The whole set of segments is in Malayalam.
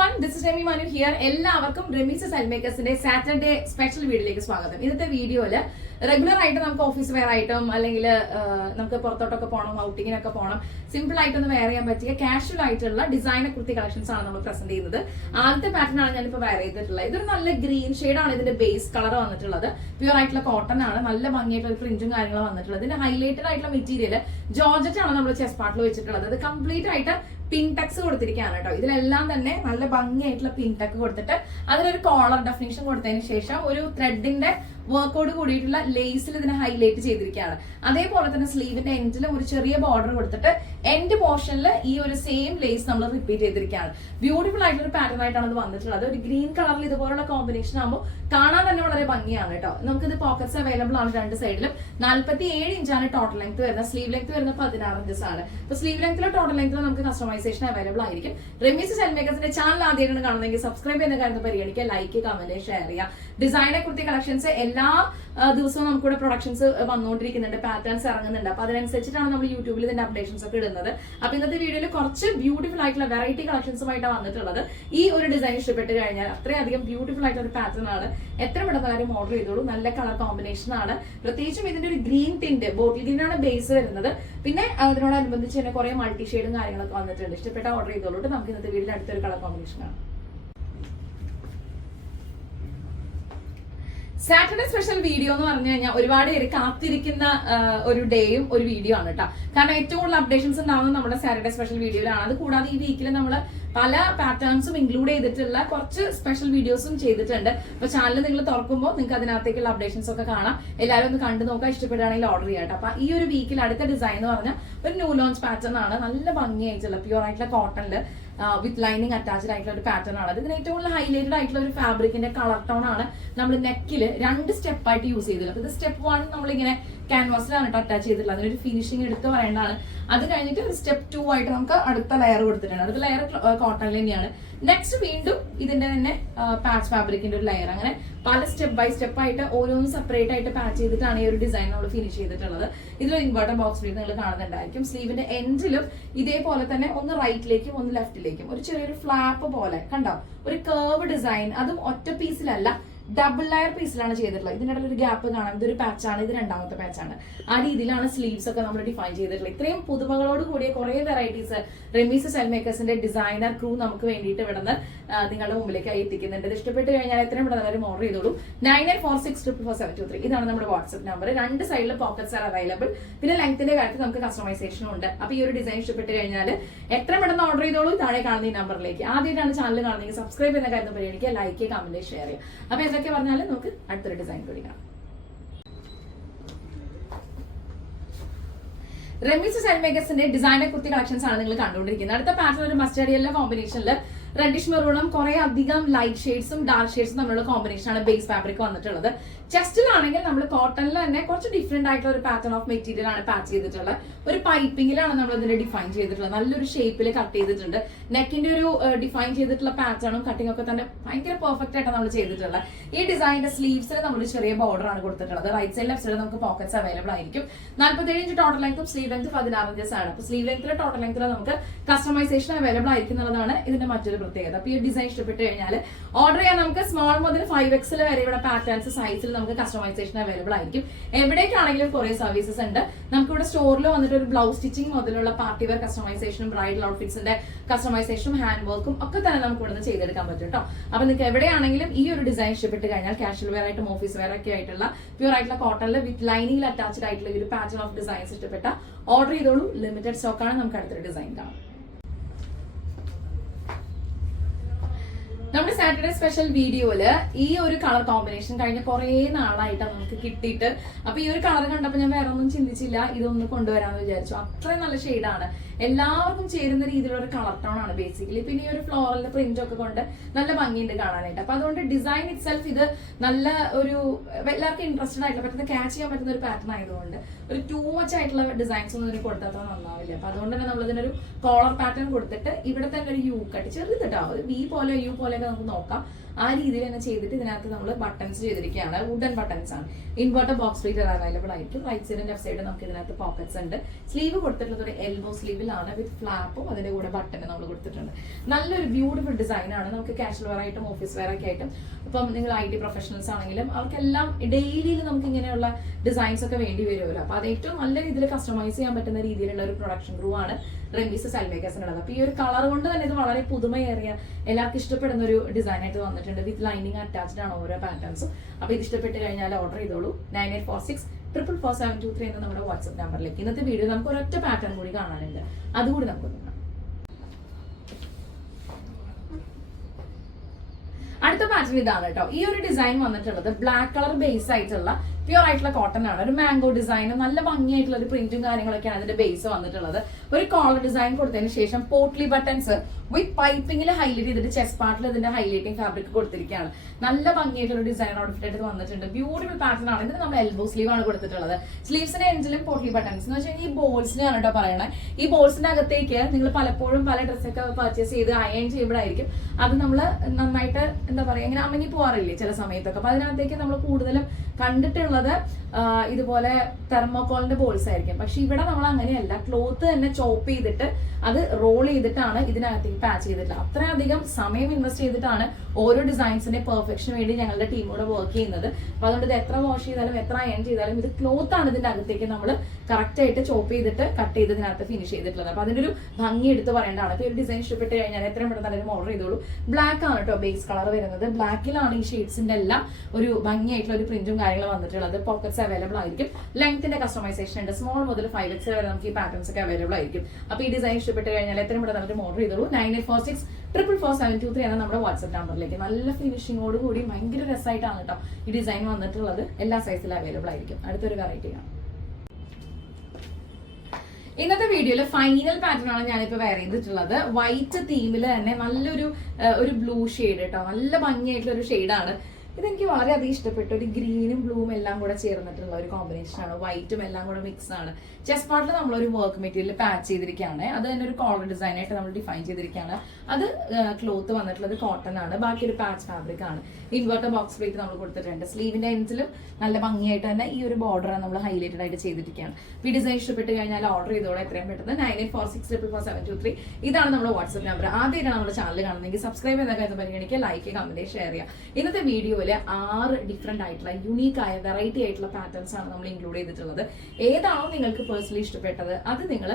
One this is Rami Manu here എല്ലാവർക്കും റെമീസ് സെൽമേക്കേഴ്സിന്റെ സാറ്റർഡേ സ്പെഷ്യൽ വീഡിയോയിലേക്ക് സ്വാഗതം. ഇന്നത്തെ വീഡിയോയിൽ റെഗുലർ ആയിട്ട് നമുക്ക് ഓഫീസ് വെയർ ആയിട്ടും അല്ലെങ്കിൽ നമുക്ക് പുറത്തോട്ടൊക്കെ പോകണം ഔട്ടിങ്ങിനൊക്കെ പോകണം സിമ്പിൾ ആയിട്ടൊന്ന് വെയർ ചെയ്യാൻ പറ്റിയ കാഷ്വൽ ആയിട്ടുള്ള ഡിസൈനർ കുർത്തി കളക്ഷൻസ് ആണ് നമ്മൾ പ്രസന്റ് ചെയ്യുന്നത്. ആദ്യത്തെ പാറ്റേൺ ആണ് ഞാനിപ്പോൾ വെയർ ചെയ്തിട്ടുള്ളത്. ഇതൊരു നല്ല ഗ്രീൻ ആണ് ഇതിന്റെ ബേസ് കളർ വന്നിട്ടുള്ളത്. പ്യൂർ ആയിട്ടുള്ള കോട്ടൺ ആണ്. നല്ല ഭംഗിയായിട്ടുള്ള പ്രിന്റും കാര്യങ്ങളും വന്നിട്ടുള്ളത്. ഇതിന്റെ ഹൈലൈറ്റഡ് ആയിട്ടുള്ള മെറ്റീരിയൽ ജോർജറ്റ് ആണ് നമ്മൾ ചെസ് പാർട്ടിൽ വെച്ചിട്ടുള്ളത്. ഇത് കംപ്ലീറ്റ് ആയിട്ട് പിങ്ക് ടെക്സ് കൊടുത്തിരിക്കുകയാണ് കേട്ടോ. ഇതിലെല്ലാം തന്നെ നല്ല ഭംഗിയായിട്ടുള്ള പിൻ ടെക്ക് കൊടുത്തിട്ട് അതിലൊരു കോളർ ഡെഫിനേഷൻ കൊടുത്തതിന് ശേഷം ഒരു ത്രെഡിന്റെ വർക്കോട് കൂടിയിട്ടുള്ള ലേസിൽ ഇതിനെ ഹൈലൈറ്റ് ചെയ്തിരിക്കുകയാണ്. അതേപോലെ തന്നെ സ്ലീവിന്റെ എൻഡിൽ ഒരു ചെറിയ ബോർഡർ കൊടുത്തിട്ട് എൻഡ് പോർഷനിൽ ഈ ഒരു സെയിം ലേസ് നമ്മൾ റിപ്പീറ്റ് ചെയ്തിരിക്കുകയാണ്. ബ്യൂട്ടിഫുൾ ആയിട്ടുള്ള ഒരു പാറ്റേൺ ആയിട്ടാണ് ഇത് വന്നിട്ടുള്ളത്. ഒരു ഗ്രീൻ കളറിൽ ഇതുപോലുള്ള കോമ്പിനേഷൻ ആകുമ്പോൾ കാണാൻ തന്നെ വളരെ ഭംഗിയാണ് കേട്ടോ. നമുക്കിത് പോക്കറ്റ്സ് അവൈലബിൾ ആണ് രണ്ട് സൈഡിലും നാല്പത്തി ഏഴ് ഇഞ്ചാണ് ടോട്ടൽ ലെങ്ത് വരുന്നത്. സ്ലീവ് ലെങ്ത് വരുന്നത് പതിനാറ് ഇഞ്ചസ് ആണ്. അപ്പൊ സ്ലീവ് ലെങ്ത്തിലോ ടോട്ടൽ ലെങ്ത്തിലോ നമുക്ക് കസ്റ്റമൈസേഷൻ അവൈലബിൾ ആയിരിക്കും. റെമീസ് സെൽമേക്കേഴ്സിന്റെ ചാനൽ ആദ്യമായിട്ടാണ് കാണുന്നതെങ്കിൽ സബ്സ്ക്രൈബ് ചെയ്യുന്ന കാര്യം പരിഗണിക്കുക ലൈക്ക് കമന്റ് ഷെയർ ചെയ്യുക. ഡിസൈനെ കുറിച്ച് കളക്ഷൻസ് എല്ലാ ആ, ദിവസവും നമുക്കിവിടെ പ്രൊഡക്ഷൻസ് വന്നുകൊണ്ടിരിക്കുന്നുണ്ട് പാറ്റേൺസ് ഇറങ്ങുന്നുണ്ട്. അപ്പൊ അതിനനുസരിച്ചിട്ടാണ് നമ്മൾ യൂട്യൂബിൽ ഇതിന്റെ അപ്ഡേഷൻസ് ഒക്കെ ഇടുന്നത്. അപ്പൊ ഇന്നത്തെ വീഡിയോയിൽ കുറച്ച് ബ്യൂട്ടിഫുൾ ആയിട്ടുള്ള വെറൈറ്റി കളക്ഷൻസുമായിട്ടാണ് വന്നിട്ടുള്ളത്. ഈ ഒരു ഡിസൈൻ ഇഷ്ടപ്പെട്ട് കഴിഞ്ഞാൽ അത്രയധികം ബ്യൂട്ടിഫുൾ ആയിട്ടുള്ള ഒരു പാറ്റേൺ ആണ്. എത്ര പെട്ടെന്ന് ഓർഡർ ചെയ്തോളൂ. നല്ല കളർ കോമ്പിനേഷൻ ആണ്. പ്രത്യേകിച്ചും ഇതിന്റെ ഒരു ഗ്രീൻ ടിന്റ് ബോട്ടിൽ ടിന്നാണ് ബേസ് വരുന്നത്. പിന്നെ അതിനോടനുബന്ധിച്ച് തന്നെ കുറെ മൾട്ടി ഷെയ്ഡും കാര്യങ്ങളൊക്കെ വന്നിട്ടുണ്ട്. ഇഷ്ടപ്പെട്ട ഓർഡർ ചെയ്തോളൂട്ടോ നമുക്ക് ഇന്നത്തെ വീഡിയോയിൽ അടുത്തൊരു കളർ കോമ്പിനേഷൻ ആണ് സാറ്റർഡേ സ്പെഷ്യൽ വീഡിയോ എന്ന് പറഞ്ഞു കഴിഞ്ഞാൽ ഒരുപാട് പേര് കാത്തിരിക്കുന്ന ഒരു ഡേയും ഒരു വീഡിയോ ആണ് കേട്ടോ കാരണം ഏറ്റവും കൂടുതൽ അപ്ഡേഷൻസ് ഉണ്ടാവുന്നത് നമ്മുടെ സാറ്റർഡേ സ്പെഷ്യൽ വീഡിയോയിലാണ് അത് കൂടാതെ ഈ വീക്കിൽ നമ്മൾ പല പാറ്റേൺസും ഇൻക്ലൂഡ് ചെയ്തിട്ടുള്ള കുറച്ച് സ്പെഷ്യൽ വീഡിയോസും ചെയ്തിട്ടുണ്ട്. അപ്പൊ ചാനൽ നിങ്ങൾ തുറക്കുമ്പോൾ നിങ്ങൾക്ക് അതിനകത്തേക്കുള്ള അപ്ഡേഷൻസ് ഒക്കെ കാണാം. എല്ലാവരും ഒന്ന് കണ്ടു നോക്കുക. ഇഷ്ടപ്പെടുകയാണെങ്കിൽ ഓർഡർ ചെയ്യാം അപ്പൊ ഈ ഒരു വീക്കിൽ അടുത്ത ഡിസൈൻ എന്ന് പറഞ്ഞാൽ ഒരു ന്യൂ ലോഞ്ച് പാറ്റേൺ ആണ്. നല്ല ഭംഗിയായിട്ടുള്ള പ്യൂർ ആയിട്ടുള്ള കോട്ടണിൽ വിത്ത് ലൈനിങ് അറ്റാച്ച്ഡ് ആയിട്ടുള്ള ഒരു പാറ്റേൺ ആണ്. ഇതിന് ഏറ്റവും കൂടുതൽ ഹൈലൈറ്റഡ് ആയിട്ടുള്ള ഒരു ഫാബ്രിക്കിന്റെ കളർ ടോൺ ആണ് നമ്മൾ നെക്കിൽ രണ്ട് സ്റ്റെപ്പ് ആയിട്ട് യൂസ് ചെയ്തിട്ടുള്ളത്. ഇത് സ്റ്റെപ്പ് വൺ നമ്മളിങ്ങനെ ക്യാൻവാസിലാണ് കേട്ടോ അറ്റാച്ച് ചെയ്തിട്ടുള്ളത്. അതിനൊരു ഫിനിഷിംഗ് എടുത്ത് പറയേണ്ടതാണ്. അത് കഴിഞ്ഞിട്ട് ഒരു സ്റ്റെപ്പ് ടു ആയിട്ട് നമുക്ക് അടുത്ത ലെയർ കൊടുത്തിട്ടുണ്ട്. അടുത്ത ലെയർ കോട്ടൺ തന്നെയാണ്. നെക്സ്റ്റ് വീണ്ടും ഇതിന്റെ തന്നെ പാച്ച് ഫാബ്രിക്കിന്റെ ഒരു ലെയർ അങ്ങനെ പല സ്റ്റെപ്പ് ബൈ സ്റ്റെപ്പ് ആയിട്ട് ഓരോന്നും സെപ്പറേറ്റ് ആയിട്ട് പാച്ച് ചെയ്തിട്ടാണ് ഈ ഒരു ഡിസൈൻ നമ്മൾ ഫിനിഷ് ചെയ്തിട്ടുള്ളത്. ഇതിൽ ഇൻവേർട്ടർ ബോക്സ് വീട് നിങ്ങൾ കാണുന്നുണ്ടായിരിക്കും. സ്ലീവിന്റെ എൻഡിലും ഇതേപോലെ തന്നെ ഒന്ന് റൈറ്റിലേക്കും ഒന്ന് ലെഫ്റ്റിലേക്കും ഒരു ചെറിയൊരു ഫ്ലാപ്പ് പോലെ. കണ്ടോ? ഒരു കേർവ് ഡിസൈൻ അതും ഒറ്റ പീസിലല്ല ഡബിൾ ലെയർ പീസിലാണ് ചെയ്തിട്ടുള്ളത്. ഇതിനിടയിൽ ഒരു ഗ്യാപ്പ് കാണാം. ഇതൊരു പാച്ചാണ് ഇത് രണ്ടാമത്തെ പാച്ചാണ് ആ രീതിയിലാണ് സ്ലീവ്സ് ഒക്കെ നമ്മൾ ഡിഫൈൻ ചെയ്തിട്ടുള്ളത്. ഇത്രയും പുതുമകളോട് കൂടിയ കുറെ വെറൈറ്റീസ് റെമീസ് സെൽമേക്കേഴ്സിന്റെ ഡിസൈനർ ക്രൂ നമുക്ക് വേണ്ടിയിട്ട് ഇവിടുന്ന് നിങ്ങളുടെ മുമ്പിലേക്ക് എത്തിക്കുന്നുണ്ട്. ഇത് ഇഷ്ടപ്പെട്ട് കഴിഞ്ഞാൽ എത്രയും കാര്യം ഓർഡർ ചെയ്തോളൂ. Nine eight four six triple four seven two three. ഇതാണ് നമ്മുടെ വാട്സ്ആപ്പ് നമ്പർ രണ്ട് സൈഡിൽ പോക്കറ്റ്സ് ആർ അവൈലബിൾ പിന്നെ ലെങ്ത്തിന്റെ കാര്യത്തിൽ നമുക്ക് കസ്റ്റമൈസേഷനും ഉണ്ട്. അപ്പൊ ഈ ഒരു ഡിസൈൻ ഇഷ്ടപ്പെട്ട് കഴിഞ്ഞാൽ എത്ര പെട്ടെന്ന് ഓർഡർ ചെയ്തോളൂ. താഴെ കാണുന്ന ഈ നമ്പറിലേക്ക് ആദ്യമായിട്ടാണ് ചാനൽ കാണുന്നത് സബ്സ്ക്രൈബ് ചെയ്യുന്ന കാര്യം പരിഗണിക്കുക. ലൈക്ക് കമന്റ് ഷെയർ ചെയ്യുക. അപ്പൊ എന്തൊക്കെ പറഞ്ഞാലും നമുക്ക് അടുത്തൊരു ഡിസൈൻ കൂടി റെമിസ് സെൽമേക്കേഴ്സിന്റെ ഡിസൈനർ കുർത്തി കളക്ഷൻസ് ആണ് നിങ്ങൾ കണ്ടുകൊണ്ടിരിക്കുന്നത്. അടുത്ത പാറ്റേൺ ഒരു മസ്റ്റേർഡ് യെല്ലോ കോമ്പിനേഷനിൽ റെഡിഷ് മെറൂണും കുറെ അധികം ലൈറ്റ് ഷെയ്ഡ്സും ഡാർക്ക് ഷെയ്ഡ്സും തമ്മിലുള്ള കോമ്പിനേഷൻ ആണ് ബേസ് ഫാബ്രിക് വന്നിട്ടുള്ളത്. ചെസ്റ്റിലാണെങ്കിൽ നമ്മൾ കോട്ടണിൽ തന്നെ കുറച്ച് ഡിഫറെന്റ് ആയിട്ടുള്ള ഒരു പാറ്റേൺ ഓഫ് മെറ്റീരിയൽ ആണ് പാച്ച് ചെയ്തിട്ടുള്ളത്. ഒരു പൈപ്പിംഗിലാണ് നമ്മൾ ഇതിനെ ഡിഫൈൻ ചെയ്തിട്ടുള്ളത്. നല്ലൊരു ഷേപ്പിൽ കട്ട് ചെയ്തിട്ടുണ്ട്. നെക്കിന്റെ ഒരു ഡിഫൈൻ ചെയ്തിട്ടുള്ള പാറ്റേണും കട്ടിംഗ് ഒക്കെ തന്നെ ഭയങ്കര പെർഫെക്റ്റ് ആയിട്ടാണ് നമ്മൾ ചെയ്തിട്ടുള്ളത്. ഈ ഡിസൈനിന്റെ സ്ലീവ്സിൽ നമ്മൾ ചെറിയ ബോർഡർ ആണ് കൊടുത്തിട്ടുള്ളത്. റൈറ്റ് സൈഡ് ലെഫ്റ്റ് സൈഡ് നമുക്ക് പോക്കറ്റ്സ് അവൈലബിൾ ആയിരിക്കും. നാല്പത്തേഴ് ഇഞ്ച് ടോട്ടൽ ലെങ്ത്തും സ്ലീവ് ലെങ്ത് പതിനാറ് ഇഞ്ചസ് ആണ്. അപ്പൊ സ്ലീവ് ലെങ്ത്തിലെ ടോട്ടൽ ലെങ്ത്തിൽ നമുക്ക് കസ്റ്റമൈസേഷൻ അവൈലബിൾ ആയിരിക്കും എന്നുള്ളതാണ് ഇതിന്റെ മറ്റൊരു പ്രത്യേകത. അപ്പൊ ഈ ഡിസൈൻ ഇഷ്ടപ്പെട്ട് കഴിഞ്ഞാൽ ഓർഡർ ചെയ്യാൻ നമുക്ക് സ്മോൾ മുതൽ ഫൈവ് എക്സിൽ വരെ ഇവിടെ പാറ്റേൺസ് സൈസിൽ നമുക്ക് കസ്റ്റമൈസേഷൻ അവൈലബിൾ ആയിരിക്കും. എവിടേക്കാണെങ്കിലും കുറേ സർവീസസ് ഉണ്ട്. നമുക്ക് ഇവിടെ സ്റ്റോറിൽ വന്നിട്ട് ഒരു ബ്ലൗസ് സ്റ്റിച്ചിങ് മുതലുള്ള പാർട്ടി വെയർ കസ്റ്റമൈസേഷനും ബ്രൈഡൽ ഔട്ട്ഫിറ്റ്സിന്റെ കസ്റ്റമൈസേഷനും ഹാൻഡ് വർക്കും ഒക്കെ തന്നെ നമുക്ക് ഇവിടെ നിന്ന് ചെയ്തെടുക്കാൻ പറ്റും കേട്ടോ അപ്പൊ നിങ്ങൾക്ക് എവിടെയാണെങ്കിലും ഈ ഒരു ഡിസൈൻ ഇഷ്ടപ്പെട്ട് കഴിഞ്ഞാൽ കാഷ്വൽ വെയർ ആയിട്ടും ഓഫീസ് വെയർ ഒക്കെ ആയിട്ടുള്ള പ്യൂർ ആയിട്ടുള്ള കോട്ടണിൽ വിത്ത് ലൈനിങ്ങിൽ അറ്റാച്ച്ഡ് ആയിട്ടുള്ള ഒരു പാറ്റേൺ ഓഫ് ഡിസൈൻസ് ഇഷ്ടപ്പെട്ട ഓർഡർ ചെയ്തോളൂ. ലിമിറ്റഡ് സ്റ്റോക്കാണ് നമുക്ക് അടുത്തൊരു ഡിസൈൻ കാണാം. നമ്മുടെ സാറ്റർഡേ സ്പെഷ്യൽ വീഡിയോയിൽ ഈ ഒരു കളർ കോമ്പിനേഷൻ കഴിഞ്ഞ കുറേ നാളായിട്ടാണ് നമുക്ക് കിട്ടിയിട്ട് അപ്പൊ ഈ ഒരു കളർ കണ്ടപ്പോൾ ഞാൻ വേറെ ഒന്നും ചിന്തിച്ചില്ല ഇതൊന്ന് കൊണ്ടുവരാന്ന് വിചാരിച്ചു. അത്രയും നല്ല ഷെയ്ഡാണ്. എല്ലാവർക്കും ചേരുന്ന രീതിയിലുള്ള ഒരു കളർ ടോൺ ആണ് ബേസിക്കലി പിന്നെ ഈ ഒരു ഫ്ലോറലിന്റെ പ്രിന്റ് ഒക്കെ കൊണ്ട് നല്ല ഭംഗിയുണ്ട് കാണാനായിട്ട്. അപ്പൊ അതുകൊണ്ട് ഡിസൈൻ ഇറ്റ്സെൽഫ് ഇത് നല്ല ഒരു എല്ലാവർക്കും ഇൻട്രസ്റ്റഡ് ആയിട്ടുള്ള പറ്റുന്ന ക്യാച്ച് ചെയ്യാൻ പറ്റുന്ന ഒരു പാറ്റേൺ ആയതുകൊണ്ട് ഒരു ടൂ മച്ച് ആയിട്ടുള്ള ഡിസൈൻസ് ഒന്നും ഇതിന് കൊടുത്താൽ നന്നാവില്ല. അപ്പൊ അതുകൊണ്ട് തന്നെ നമ്മൾ ഇതിനൊരു കോളർ പാറ്റേൺ കൊടുത്തിട്ട് ഇവിടെ തന്നെ ഒരു യു കട്ട് ചെറുതിട്ടോ ഒരു വി പോലെ യു പോലെ തന്നെ നമുക്ക് നോക്കാം. ആ രീതിയിൽ തന്നെ ചെയ്തിട്ട് ഇതിനകത്ത് നമ്മൾ ബട്ടൺസ് ചെയ്തിരിക്കുകയാണ്. വുഡൻ ബട്ടൺസ് ആണ്. ഇൻവെർട്ടർ ബോക്സ് പ്ലേറ്റ് അവൈലബിൾ ആയിട്ട് റൈറ്റ് സൈഡ് ലെഫ്റ്റ് സൈഡ് നമുക്ക് ഇതിനകത്ത് പോക്കറ്റ്സ് ഉണ്ട്. സ്ലീവ് കൊടുത്തിട്ടുള്ളത് ഒരു എൽബോ സ്ലീവിലാണ് വിത്ത് ഫ്ലാപ്പും അതിന്റെ കൂടെ ബട്ടൺ നമ്മൾ കൊടുത്തിട്ടുണ്ട്. നല്ലൊരു ബ്യൂട്ടിഫുൾ ഡിസൈൻ ആണ്. നമുക്ക് കാഷ്വൽ വെയർ ആയിട്ടും ഓഫീസ് വെയർ ഒക്കെ ആയിട്ടും. ഇപ്പം നിങ്ങൾ ഐ ടി പ്രൊഫഷണൽസ് ആണെങ്കിലും അവർക്കെല്ലാം ഡെയിലിയിൽ നമുക്ക് ഇങ്ങനെയുള്ള ഡിസൈൻസ് ഒക്കെ വേണ്ടി വരുമല്ലോ. അപ്പൊ അത് ഏറ്റവും നല്ല രീതിയിൽ കസ്റ്റമൈസ് ചെയ്യാൻ പറ്റുന്ന രീതിയിലുള്ള ഒരു പ്രൊഡക്ഷൻ ഗ്രൂ ആണ് റെമീസ് സെൽമേക്കേഴ്സിനുള്ളത് അപ്പൊ ഈ ഒരു കളർ കൊണ്ട് തന്നെ ഇത് വളരെ പുതുമയേറിയ എല്ലാവർക്കും ഇഷ്ടപ്പെടുന്ന ഒരു ഡിസൈൻ ആയിട്ട് വന്നിട്ടുണ്ട്. വിത്ത് ലൈനിങ് അറ്റാച്ച്ഡ് ആണ് ഓരോ പാറ്റേൺസും അപ്പോൾ ഇത് ഇഷ്ടപ്പെട്ട് കഴിഞ്ഞാൽ ഓർഡർ ചെയ്തോളൂ. Nine eight four six triple four seven two three എന്ന നമ്മുടെ വാട്സ്ആപ്പ് നമ്പറിലേക്ക് ഇന്നത്തെ വീഡിയോ നമുക്ക് ഒരൊറ്റ പാറ്റേൺ കൂടി കാണാനുണ്ട്. അതുകൂടി നമുക്ക് നോക്കാം. അടുത്ത പാറ്റേൺ ഇതാണ് കേട്ടോ. ഈ ഒരു ഡിസൈൻ വന്നിട്ടുള്ളത് ബ്ലാക്ക് കളർ ബേസ് ആയിട്ടുള്ള പ്യൂർ ആയിട്ടുള്ള കോട്ടൺ ആണ്. ഒരു മാംഗോ ഡിസൈനും നല്ല ഭംഗിയായിട്ടുള്ള ഒരു പ്രിന്റും കാര്യങ്ങളൊക്കെയാണ് അതിന്റെ ബേസ് വന്നിട്ടുള്ളത്. ഒരു കോളർ ഡിസൈൻ കൊടുത്തതിന് ശേഷം പോട്ട്ലി ബട്ടൺസ് വിത്ത് പൈപ്പിംഗിൽ ഹൈലൈറ്റ് ചെയ്തിട്ട് ചെസ്റ്റ് പാർട്ടിൽ ഇതിന്റെ ഹൈലൈറ്റിംഗ് ഫാബ്രിക് കൊടുത്തിരിക്കുകയാണ്. നല്ല ഭംഗിയായിട്ടുള്ള ഡിസൈൻ ഔട്ട്ഫിറ്റ് ആയിട്ട് വന്നിട്ടുണ്ട്. ബ്യൂട്ടിഫുൾ പാറ്റേൺ ആണ്. ഇതിന് നമ്മൾ എൽബോ സ്ലീവ് ആണ് കൊടുത്തിട്ടുള്ളത്. സ്ലീവ്സിന്റെ എൻഡിലും പോട്ട്ലി ബട്ടൺസ് എന്ന് വെച്ചാൽ ഈ ബോൾസിനെ ആണ് കേട്ടോ പറയണേ. ഈ ബോൾസിന്റെ അകത്തേക്ക് നിങ്ങൾ പലപ്പോഴും പല ഡ്രസ്സൊക്കെ പർച്ചേസ് ചെയ്ത് അയൺ ചെയ്യുമ്പോഴായിരിക്കും അത് നമ്മൾ നന്നായിട്ട് എന്താ പറയുക ഇങ്ങനെ അമങ്ങി പോവാറില്ലേ ചില സമയത്തൊക്കെ. അപ്പൊ അതിനകത്തേക്ക് നമ്മൾ കൂടുതലും കണ്ടിട്ടുള്ളത് ആ, ഇതുപോലെ തെർമോകോളിന്റെ ബോൾസ് ആയിരിക്കും. പക്ഷെ ഇവിടെ നമ്മൾ അങ്ങനെയല്ല. ക്ലോത്ത് തന്നെ ചോപ്പ് ചെയ്തിട്ട് അത് റോൾ ചെയ്തിട്ടാണ് ഇതിനകത്തേക്ക് പാച്ച് ചെയ്തിട്ടുള്ളത്. അത്രയധികം സമയം ഇൻവെസ്റ്റ് ചെയ്തിട്ടാണ് ഓരോ ഡിസൈൻസിന്റെ പെർഫെക്ഷന് വേണ്ടി ഞങ്ങളുടെ ടീമോട് വർക്ക് ചെയ്യുന്നത്. അപ്പൊ അതുകൊണ്ട് ഇത് എത്ര വാഷ് ചെയ്താലും എത്ര അയൺ ചെയ്താലും ഇത് ക്ലോത്ത് ആണ് ഇതിന്റെ അകത്തേക്ക് നമ്മൾ കറക്റ്റ് ആയിട്ട് ചോപ്പ് ചെയ്തിട്ട് കട്ട് ചെയ്ത് ഇതിനകത്ത് ഫിനിഷ് ചെയ്തിട്ടുള്ളത്. അപ്പൊ അതിന്റെ ഒരു ഭംഗി എടുത്ത് പറയേണ്ടതാണ്. ഇപ്പൊ ഒരു ഡിസൈൻ ഇഷ്ടപ്പെട്ട് കഴിഞ്ഞാൽ എത്രയും പെട്ടെന്ന് തന്നെ ഓർഡർ ചെയ്തോളൂ. ബ്ലാക്ക് ആണ് കേട്ടോ ബേസ് കളർ വരുന്നത്. ബ്ലാക്കിലാണ് ഈ ഷെയ്ഡ്സിന്റെ എല്ലാം ഒരു ഭംഗിയായിട്ടുള്ള ഒരു പ്രിന്റും കാര്യങ്ങളും വന്നിട്ടുള്ളത്. പോക്കറ്റ്സ് അവൈലബിൾ ആയിരിക്കും. ലെങ്ത്തിന്റെ കസ്റ്റമൈസേഷൻ ഉണ്ട്. സ്മോൾ മുതൽ ഫൈവ് എക്സ് വരെ നമുക്ക് ഈ പാറ്റേൺസ് ഒക്കെ അവൈലബിൾ ആയിരിക്കും. അപ്പൊ ഈ ഡിസൈൻ ഇഷ്ടപ്പെട്ട് കഴിഞ്ഞാൽ എത്രയും പെട്ടെന്ന് നമുക്ക് ഓർഡർ ചെയ്തോളൂ. Nine eight four six triple four seven two three ആണ് നമ്മുടെ വാട്സ്ആപ്പ് നമ്പറിലേക്ക്. നല്ല ഫിനിഷിങ്ങോട് കൂടി ഭയങ്കര രസമായിട്ടാണ് കേട്ടോ ഈ ഡിസൈൻ വന്നിട്ടുള്ളത്. എല്ലാ സൈസിലും അവൈലബിൾ ആയിരിക്കും. അടുത്തൊരു വെറൈറ്റി ആണ് ഇന്നത്തെ വീഡിയോയിൽ ഫൈനൽ പാറ്റേൺ ആണ് ഞാനിപ്പോ വെയർ ചെയ്തിട്ടുള്ളത്. വൈറ്റ് തീമിൽ തന്നെ നല്ലൊരു ഒരു ബ്ലൂ ഷെയ്ഡ് കേട്ടോ നല്ല ഭംഗിയായിട്ടുള്ള ഒരു ഷെയ്ഡാണ് ഇതെനിക്ക് വളരെയധികം ഇഷ്ടപ്പെട്ടു. ഒരു ഗ്രീനും ബ്ലൂവും എല്ലാം കൂടെ ചേർന്നിട്ടുള്ള ഒരു കോമ്പിനേഷൻ ആണ്. വൈറ്റും എല്ലാം കൂടെ മിക്സ് ആണ്. ചെസ് പാർട്ടിൽ നമ്മൾ ഒരു വർക്ക് മെറ്റീരിയൽ പാച്ച് ചെയ്തിരിക്കുകയാണ്. അത് തന്നെ ഒരു കോളർ ഡിസൈൻ ആയിട്ട് നമ്മൾ ഡിഫൈൻ ചെയ്തിരിക്കുകയാണ്. അത് ക്ലോത്ത് വന്നിട്ടുള്ളത് കോട്ടൺ ആണ്. ബാക്കി ഒരു പാച്ച് ഫാബ്രിക് ആണ്. ഇൻവേർട്ടർ ബോക്സ് പ്ലേറ്റ് നമ്മൾ കൊടുത്തിട്ടുണ്ട്. സ്ലീവിന്റെ എൻസിലും നല്ല ഭംഗിയായിട്ട് തന്നെ ഈ ഒരു ബോർഡർ നമ്മൾ ഹൈലൈറ്റഡ് ആയിട്ട് ചെയ്തിരിക്കുകയാണ്. ഈ ഡിസൈൻ ഇഷ്ടപ്പെട്ട് കഴിഞ്ഞാൽ ഓർഡർ ചെയ്തോളെ. എത്രയും പെട്ടെന്ന് nine eight four six triple four seven two three. ഇതാണ് നമ്മുടെ വാട്സ്ആപ്പ് നമ്പർ ആദ്യമായിട്ടാണ് നമ്മുടെ ചാനൽ കാണുന്നതെങ്കിൽ സബ്സ്ക്രൈബ് ചെയ്ത കാര്യം പരിഗണിക്കുക ലൈക്ക് കമന്റ് ഷെയർ ചെയ്യുക ഇന്നത്തെ വീഡിയോയിൽ ആറ് ഡിഫറെന്റ് ആയിട്ടുള്ള യുണീക്ക് ആയ വെറൈറ്റി ആയിട്ടുള്ള പാറ്റേൺസ് ആണ് നമ്മൾ ഇൻക്ലൂഡ് ചെയ്തിട്ടുള്ളത്. ഏതാണോ നിങ്ങൾക്ക് പേഴ്സണലി ഇഷ്ടപ്പെട്ടത് അത് നിങ്ങൾ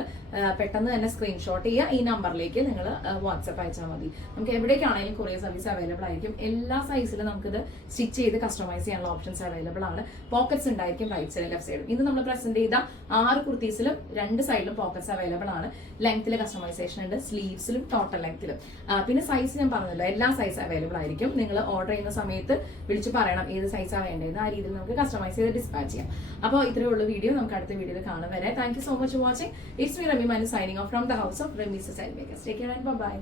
പെട്ടെന്ന് തന്നെ സ്ക്രീൻഷോട്ട് ചെയ്യുക. ഈ നമ്പറിലേക്ക് നിങ്ങൾ വാട്സ്ആപ്പ് അയച്ചാൽ മതി. നമുക്ക് എവിടേക്കാണെങ്കിലും കൊറിയർ സർവീസ് അവൈലബിൾ ആയിരിക്കും. എല്ലാ സൈസിലും നമുക്കിത് സ്റ്റിച്ച് ചെയ്ത് കസ്റ്റമൈസ് ചെയ്യാനുള്ള ഓപ്ഷൻസ് അവൈലബിൾ ആണ്. പോക്കറ്റ്സ് ഉണ്ടായിരിക്കും റൈറ്റ് സൈഡും ലെഫ്റ്റ് സൈഡും ഇന്ന് നമ്മൾ പ്രസന്റ് ചെയ്ത ആറ് കുർത്തീസിലും രണ്ട് സൈഡിലും പോക്കറ്റ്സ് അവൈലബിൾ ആണ്. ലെങ്ത്തിൽ കസ്റ്റമൈസേഷൻ ഉണ്ട് സ്ലീവ്സിലും ടോട്ടൽ ലെങ്ത്തിലും പിന്നെ സൈസ് ഞാൻ പറഞ്ഞല്ലോ എല്ലാ സൈസ് അവൈലബിൾ ആയിരിക്കും. നിങ്ങൾ ഓർഡർ ചെയ്യുന്ന സമയത്ത് വിളിച്ച് പറയണം ഏത് സൈസാണ് വേണ്ടത് ആ രീതിയിൽ നമുക്ക് കസ്റ്റമൈസ് ചെയ്ത് ഡിസ്പാച്ച് ചെയ്യാം. അപ്പോൾ ഇത്രയേ ഉള്ളൂ വീഡിയോ നമുക്ക് അടുത്ത വീഡിയോയിൽ കാണാൻ വരെ. Thank so much watching it's me Rami Manu signing off from the house of Ramees style makers take care and bye